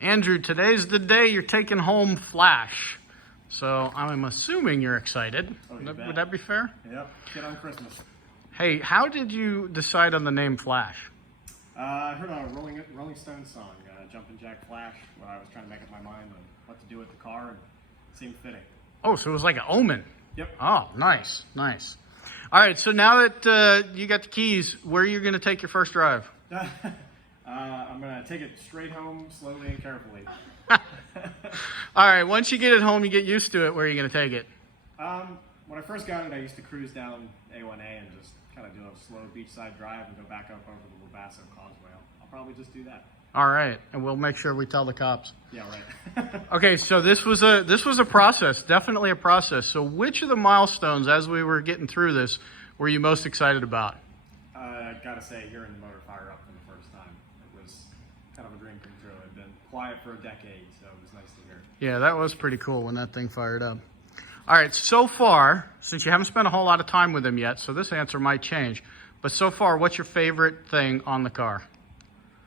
Andrew, today's the day you're taking home Flash. So I'm assuming you're excited. Oh, Would that be fair? Yep, get on Christmas. Hey, how did you decide on the name Flash? I heard a Rolling Stones song, Jumpin' Jack Flash, when I was trying to make up my mind on what to do with the car, and it seemed fitting. Oh, so it was like an omen. Yep. Oh, nice, nice. All right, so now that you got the keys, where are you going to take your first drive? I'm going to take it straight home, slowly and carefully. All right, once you get it home, you get used to it, where are you going to take it? When I first got it, I used to cruise down A1A and just kind of do a slow beachside drive and go back up over the Wabasso Causeway. I'll probably just do that. All right, and we'll make sure we tell the cops. Yeah, right. Okay, so this was a process, definitely a process. So which of the milestones, as we were getting through this, were you most excited about? I gotta say, hearing the motor fire up for the first time, it was kind of a dream come true. I'd been quiet for a decade, so it was nice to hear. Yeah, that was pretty cool when that thing fired up. All right, so far, since you haven't spent a whole lot of time with him yet, so this answer might change, but so far, what's your favorite thing on the car?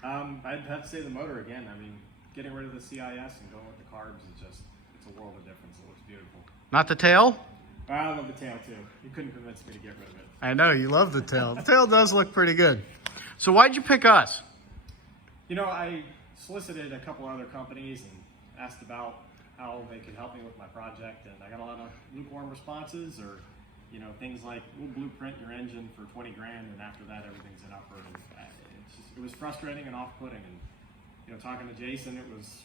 I'd have to say the motor again. I mean, getting rid of the CIS and going with the carbs is just, it's a world of difference. It looks beautiful. Not the tail? I love the tail too. You couldn't convince me to get rid of it. I know, you love the tail. The tail does look pretty good. So why'd you pick us? You know, I solicited a couple other companies and asked about how they could help me with my project, and I got a lot of lukewarm responses, or you know, things like, we'll blueprint your engine for 20 grand, and after that, everything's in upward. And it was frustrating and off-putting. And you know, talking to Jason, it was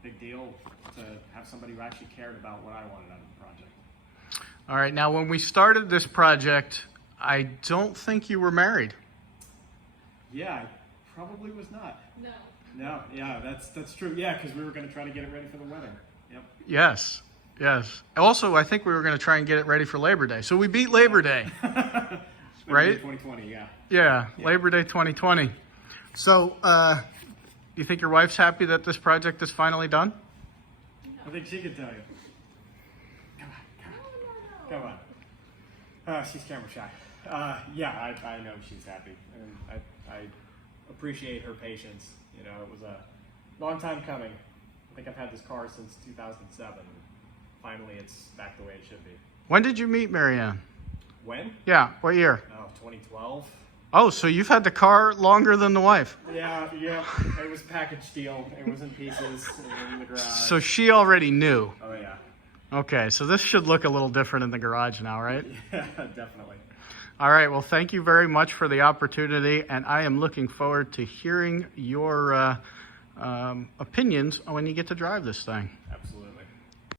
a big deal to have somebody who actually cared about what I wanted out of the project. All right, now when we started this project, I don't think you were married. Yeah, I probably was not. No. No, yeah, that's true. Yeah, because we were going to try to get it ready for the wedding. Yep. Yes, yes. Also, I think we were going to try and get it ready for Labor Day. So we beat Labor Day, right? 2020, yeah. Yeah, Labor Day 2020. So, do you think your wife's happy that this project is finally done? I think she could tell you. Come on. She's camera shy. Yeah, I know she's happy, and I appreciate her patience. You know, it was a long time coming. I think I've had this car since 2007. Finally, it's back the way it should be. When did you meet Marianne? When? Yeah, what year? Oh, 2012. Oh, so you've had the car longer than the wife. Yeah. It was package deal. It was in pieces. It was in the garage. So she already knew. Oh, yeah. Okay, so this should look a little different in the garage now, right? Yeah, definitely. All right, well, thank you very much for the opportunity, and I am looking forward to hearing your opinions when you get to drive this thing.